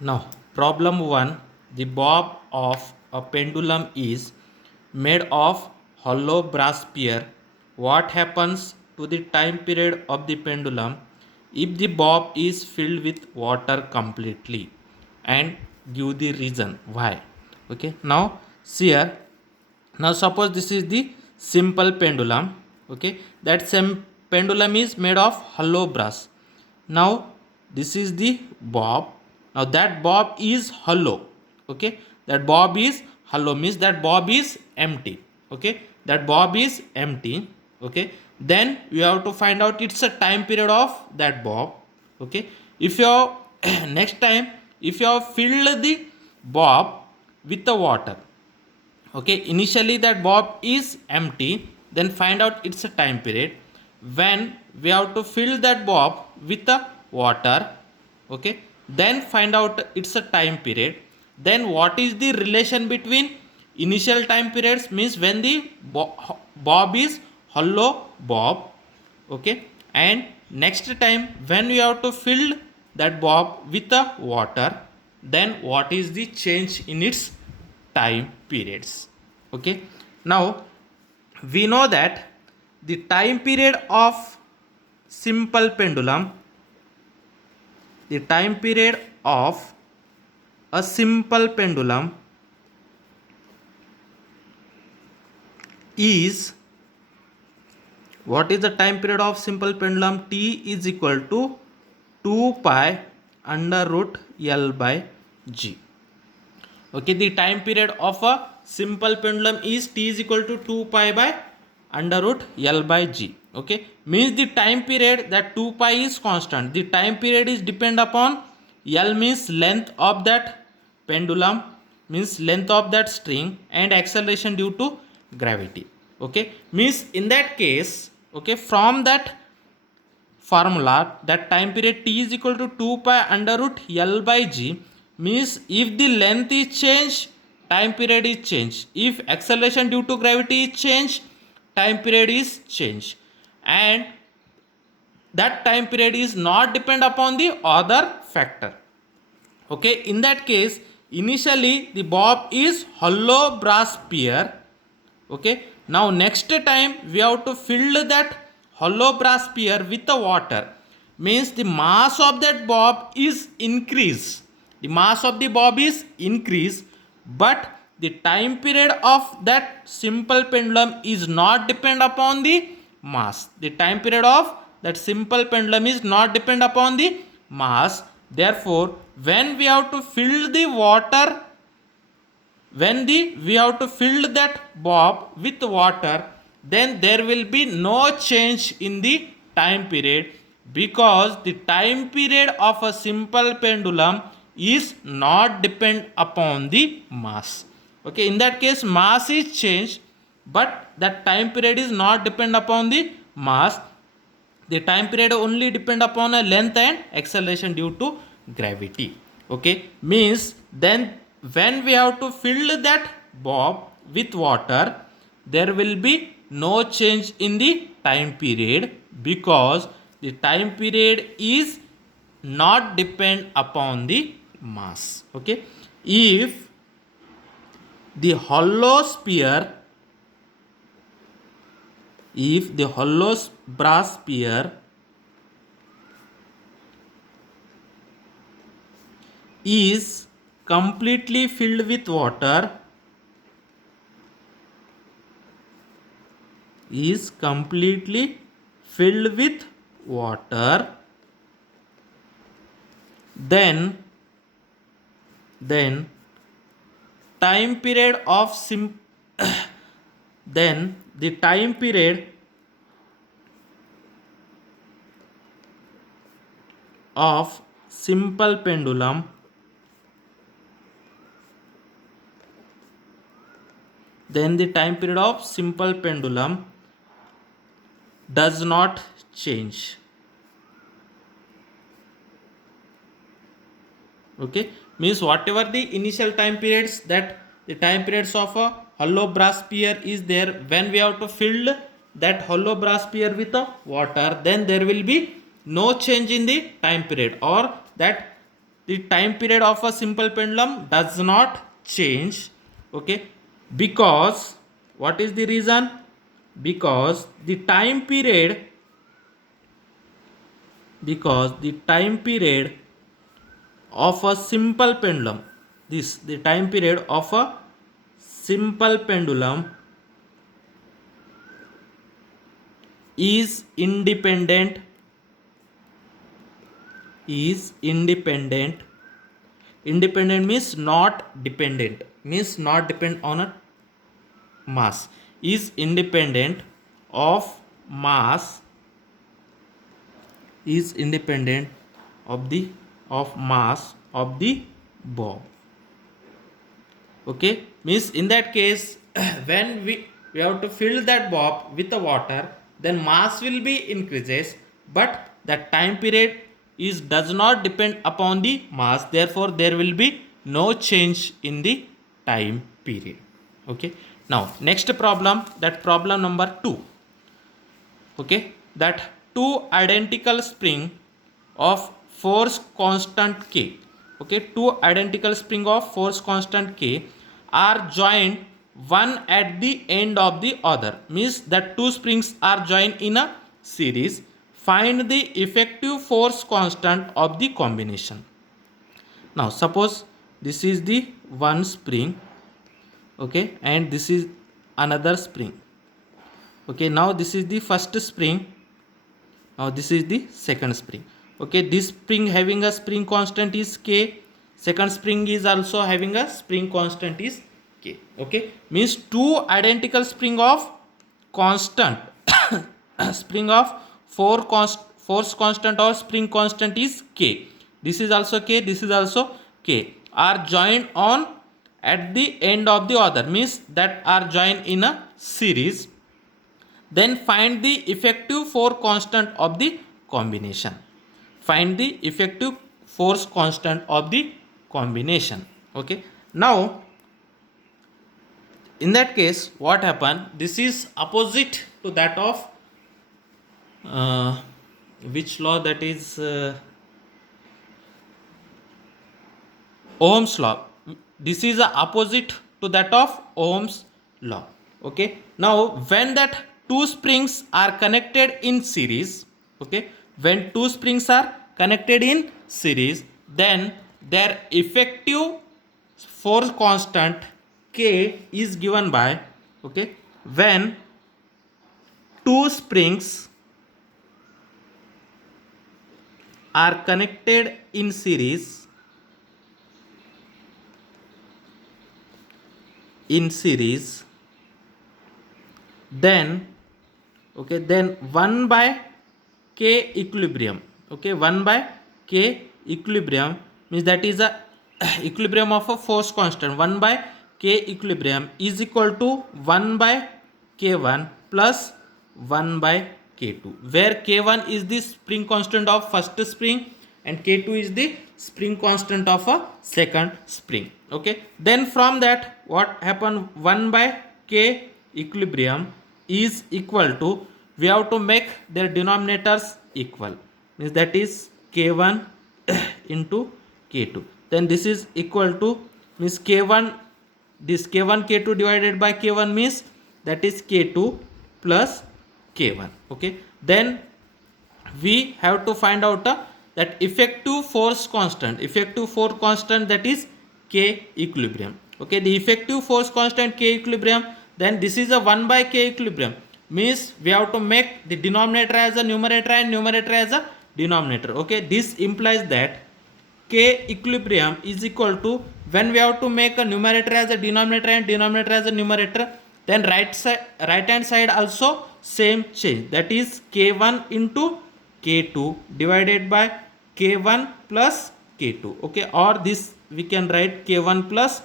Now, problem 1, the bob of a pendulum is made of hollow brass sphere. What happens to the time period of the pendulum if the bob is filled with water completely? And give the reason why. Okay, now see here. Now suppose this is the simple pendulum. Okay, that same pendulum is made of hollow brass. Now this is the bob. Now that bob is hollow. Okay, that bob is hollow means that bob is empty. Okay, that bob is empty. Okay, then we have to find out its a time period of that bob. Okay, if you next time if you have filled the bob with the water. Okay, initially that bob is empty, then find out its a time period when we have to fill that bob with the water. Okay, then find out its a time period, then what is the relation between initial time periods means when the bob is hollow bob. Okay, and next time when we have to fill that bob with the water, then what is the change in its time periods. Okay, now we know that the time period of simple pendulum, the time period of a simple pendulum is, what is the time period of simple pendulum? T is equal to 2 pi under root L by G. Okay, the time period of a simple pendulum is T is equal to 2 pi by under root L by G. Okay, means the time period, that 2 pi is constant, the time period is depend upon L means length of that pendulum, means length of that string, and acceleration due to gravity. Okay, means in that case, okay, from that formula, that time period T is equal to 2 pi under root L by G, means if the length is changed, time period is changed. If acceleration due to gravity is changed, time period is changed. And that time period is not depend upon the other factor. Okay, in that case, initially the bob is hollow brass sphere. Okay, now next time we have to fill that hollow brass sphere with the water, means the mass of that bob is increased, the mass of the bob is increased, but the time period of that simple pendulum is not depend upon the mass. The time period of that simple pendulum is not depend upon the mass. Therefore, when we have to fill the water, when we have to fill that bob with water, then there will be no change in the time period, because the time period of a simple pendulum is not depend upon the mass. Okay, in that case mass is changed, but that time period is not depend upon the mass. The time period only depend upon a length and acceleration due to gravity. Okay, means then when we have to fill that bob with water, there will be no change in the time period, because the time period is not depend upon the mass. Okay, if the hollow sphere, if the hollow brass sphere is completely filled with water, is completely filled with water, then time period of then the time period of simple pendulum, then the time period of simple pendulum does not change. Okay, means whatever the initial time periods, that the time periods of a hollow brass sphere is there, when we have to fill that hollow brass sphere with water, then there will be no change in the time period, or that the time period of a simple pendulum does not change. Okay, because what is the reason? Because the time period of a simple pendulum, the time period of a simple pendulum is independent independent means not dependent, means not depend on a mass, is independent of mass, is independent of the mass of the bob. Okay, means in that case when we have to fill that bob with the water, then mass will be increases, but that time period is does not depend upon the mass, therefore there will be no change in the time period. Okay, now next problem, that problem number 2. Okay, that two identical spring of force constant K, okay, two identical spring of force constant K are joined one at the end of the other, means that two springs are joined in a series. Find the effective force constant of the combination. Now suppose this is the one spring, okay, and this is another spring. Okay, now this is the first spring, now this is the second spring. Okay, this spring having a spring constant is K, second spring is also having a spring constant is K. Okay, means two identical spring of constant spring of force constant or spring constant is K, this is also K, this is also K, are joined on at the end of the other, means that are joined in a series. Then find the effective force constant of the combination. Find the effective force constant of the combination. Okay, now in that case what happened, this is opposite to that of which law, that is Ohm's law. This is the opposite to that of Ohm's law. Okay, now when that two springs are connected in series, okay, when two springs are connected in series, then their effective force constant K is given by, okay, when two springs are connected in series, then okay, then 1 by K equilibrium, okay, 1 by K equilibrium means that is a equilibrium of a force constant, 1 by K equilibrium is equal to 1 by K1 plus 1 by K2, where K1 is the spring constant of first spring and K2 is the spring constant of a second spring. Okay, then from that what happened, 1 by K equilibrium is equal to, we have to make their denominators equal, means that is K1 into K2, then this is equal to, means K1, this K1 K2 divided by K1 means that is K2 plus K1. Okay, then we have to find out that effective force constant, that is K equilibrium. Okay, the effective force constant K equilibrium, then this is a 1 by K equilibrium, means we have to make the denominator as a numerator and numerator as a denominator. Okay, this implies that K equilibrium is equal to, when we have to make a numerator as a denominator and denominator as a numerator, then right hand side also same change, that is K1 into K2 divided by K1 plus K2. Okay, or this we can write K1 plus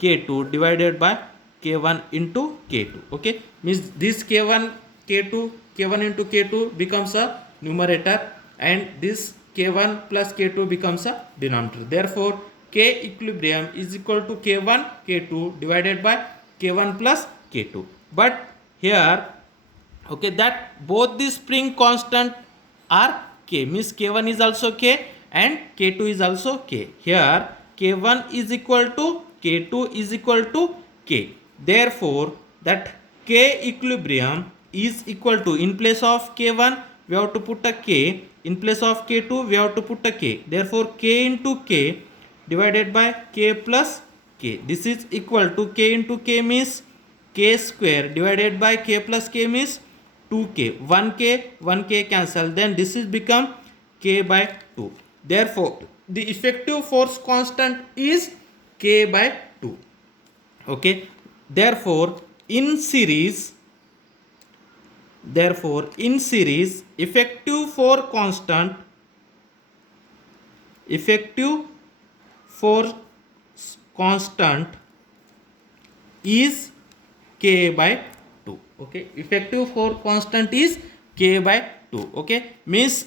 K2 divided by K1 into K2. Okay, means this K1 K2 K1 into K2 becomes a numerator and this K1 plus K2 becomes a denominator. Therefore K equilibrium is equal to K1 K2 divided by K1 plus K2. But here, okay, that both the spring constant are K, means K1 is also K and K2 is also K. Here K1 is equal to K2 is equal to K. Therefore, that K equilibrium is equal to, in place of K1 we have to put a K, in place of K2 we have to put a K. Therefore, K into K divided by K plus K. This is equal to K into K means K square divided by K plus K means 2K. 1K cancel. Then this is become K by 2. Therefore, the effective force constant is K by 2. Okay. Therefore, in series, effective force constant is K by 2. Okay, effective force constant is K by 2. Okay, means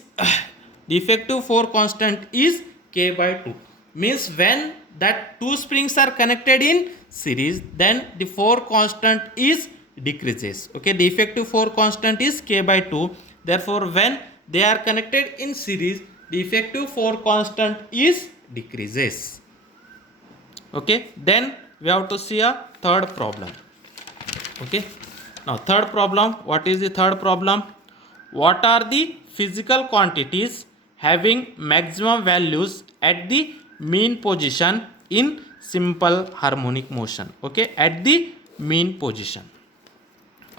the effective force constant is K by 2. Means when that two springs are connected in series, then the force constant is decreases. Okay, the effective force constant is K by 2. Therefore, when they are connected in series, the effective force constant is decreases. Okay, then we have to see a third problem. Okay, now third problem. What is the third problem? What are the physical quantities having maximum values at the mean position in simple harmonic motion? Okay, at the mean position.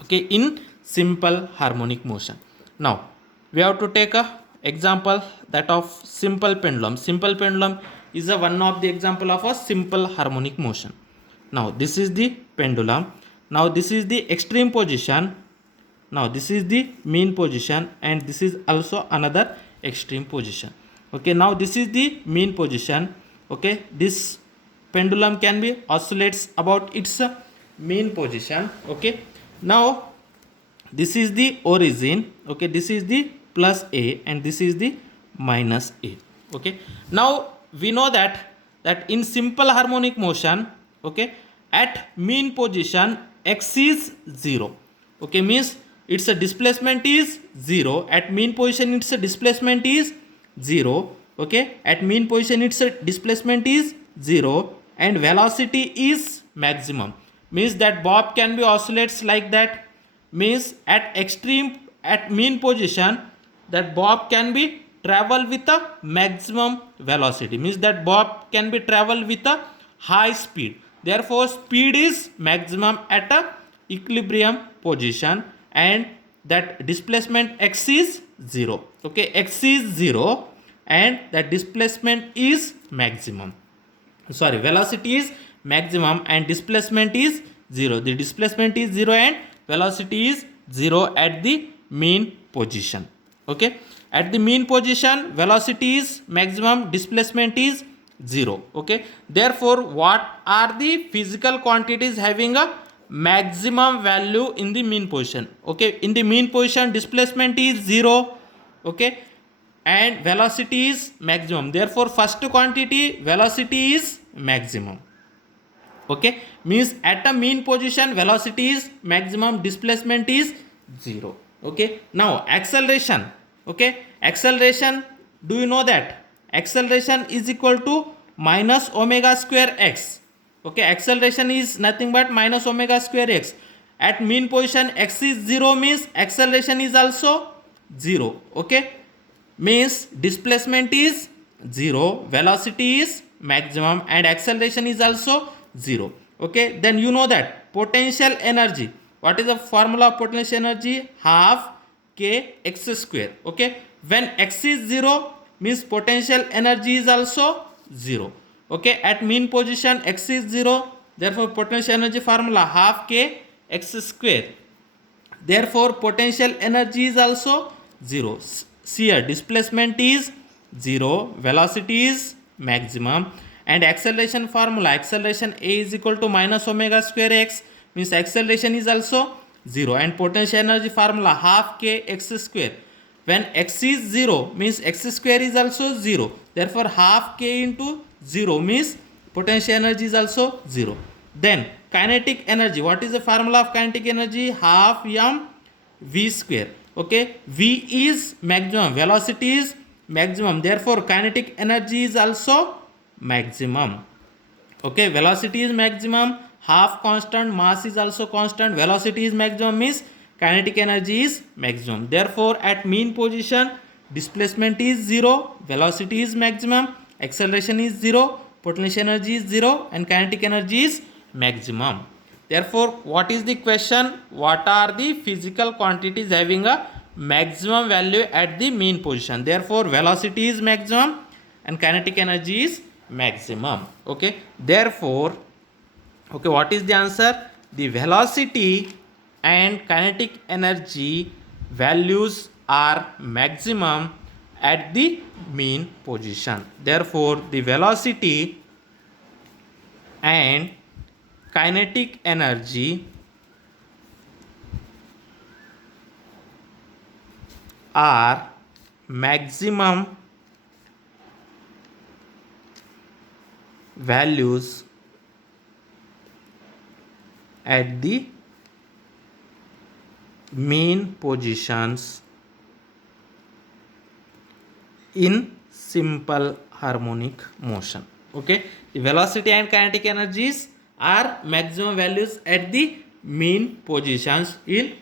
Okay, in simple harmonic motion. Now we have to take a example that of simple pendulum. Simple pendulum is a one of the example of a simple harmonic motion. Now this is the pendulum. Now this is the extreme position. Now this is the mean position, and this is also another extreme position. Okay, now this is the mean position. Okay, this pendulum can be oscillates about its mean position. Okay, now this is the origin. Okay, this is the plus A and this is the minus A. Okay, now we know that in simple harmonic motion, okay, at mean position x is 0. Okay, means its a displacement is 0. At mean position its a displacement is 0. Okay, at mean position its a displacement is 0 and velocity is maximum. Means that bob can be oscillates like that. Means at mean position that bob can be travel with a maximum velocity. Means that bob can be travel with a high speed. Therefore, speed is maximum at a equilibrium position, and that displacement x is 0. Okay, x is 0 and that displacement is maximum. Sorry, velocity is maximum and displacement is 0. The displacement is 0 and velocity is 0 at the mean position. Okay, at the mean position velocity is maximum, displacement is 0. Okay, therefore what are the physical quantities having a maximum value in the mean position? Okay, in the mean position displacement is 0. Okay, and velocity is maximum. Therefore first quantity velocity is maximum. Okay, means at a mean position velocity is maximum, displacement is 0. Okay, now acceleration. Okay, acceleration, do you know that acceleration is equal to minus omega square x? Okay, acceleration is nothing but minus omega square x. At mean position x is 0 means acceleration is also 0. Okay, means displacement is 0, velocity is maximum and acceleration is also 0. Okay, then you know that potential energy. What is the formula of potential energy? Half k x square. Okay, when x is 0 means potential energy is also 0. Okay, at mean position x is 0, therefore potential energy formula half k x square. Therefore potential energy is also 0. See here, displacement is 0, velocity is maximum, and acceleration formula, acceleration a is equal to minus omega square x, means acceleration is also 0, and potential energy formula half k x square. When x is 0 means x square is also 0, therefore half k into 0 means potential energy is also 0. Then kinetic energy, what is the formula of kinetic energy? Half m v square. Okay, v is maximum, velocity is maximum. Therefore kinetic energy is also maximum. Okay, velocity is maximum, half constant, mass is also constant, velocity is maximum means kinetic energy is maximum. Therefore at mean position displacement is 0, velocity is maximum, acceleration is 0, potential energy is 0 and kinetic energy is maximum. Therefore what is the question? What are the physical quantities having a maximum value at the mean position? Therefore velocity is maximum and kinetic energy is maximum. Okay, therefore, okay, what is the answer? The velocity and kinetic energy values are maximum at the mean position. Therefore the velocity and kinetic energy are maximum values at the mean positions in simple harmonic motion. Okay, the velocity and kinetic energies are maximum values at the mean positions in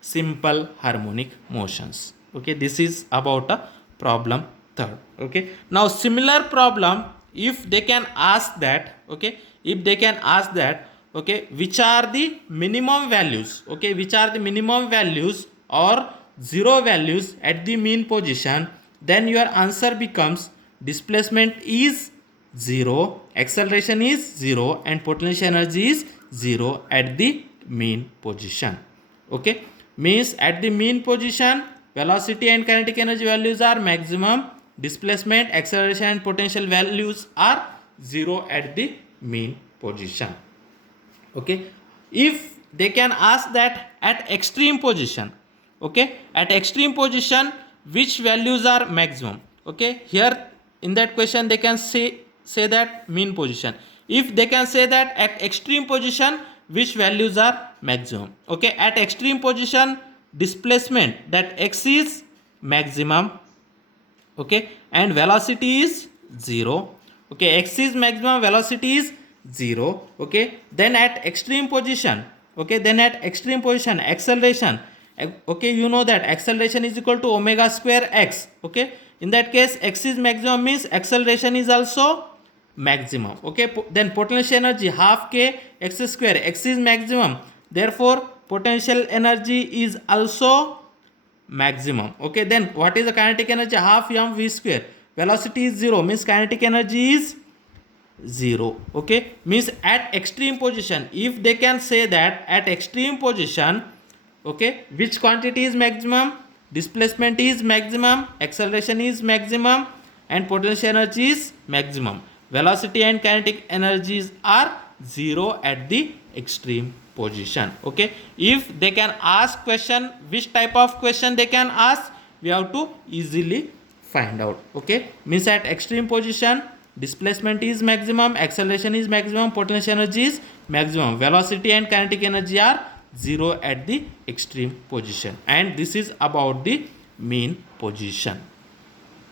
simple harmonic motions. Okay, this is about a problem third. Okay, now similar problem, if they can ask that, okay, if they can ask that, okay, which are the minimum values, okay, which are the minimum values or zero values at the mean position, then your answer becomes displacement is 0, acceleration is 0 and potential energy is 0 at the mean position. Okay, means at the mean position velocity and kinetic energy values are maximum, displacement, acceleration and potential values are 0 at the mean position. Okay, if they can ask that at extreme position, okay, at extreme position which values are maximum, okay, here in that question they can say that mean position. If they can say that at extreme position which values are maximum, okay, at extreme position displacement, that x is maximum, okay, and velocity is 0, okay, x is maximum, velocity is 0, okay, then at extreme position, okay, then at extreme position acceleration, okay, you know that acceleration is equal to omega square x, okay, in that case x is maximum means acceleration is also maximum, okay, then potential energy half k x square, x is maximum, therefore potential energy is also maximum, okay, then what is the kinetic energy? Half mv square, velocity is 0 means kinetic energy is 0, okay, means at extreme position, if they can say that at extreme position, okay, which quantity is maximum? Displacement is maximum, acceleration is maximum and potential energy is maximum, velocity and kinetic energies are 0 at the extreme position. Okay, if they can ask question, which type of question they can ask, we have to easily find out. Okay, means at extreme position displacement is maximum, acceleration is maximum, potential energy is maximum, velocity and kinetic energy are 0 at the extreme position, and this is about the mean position.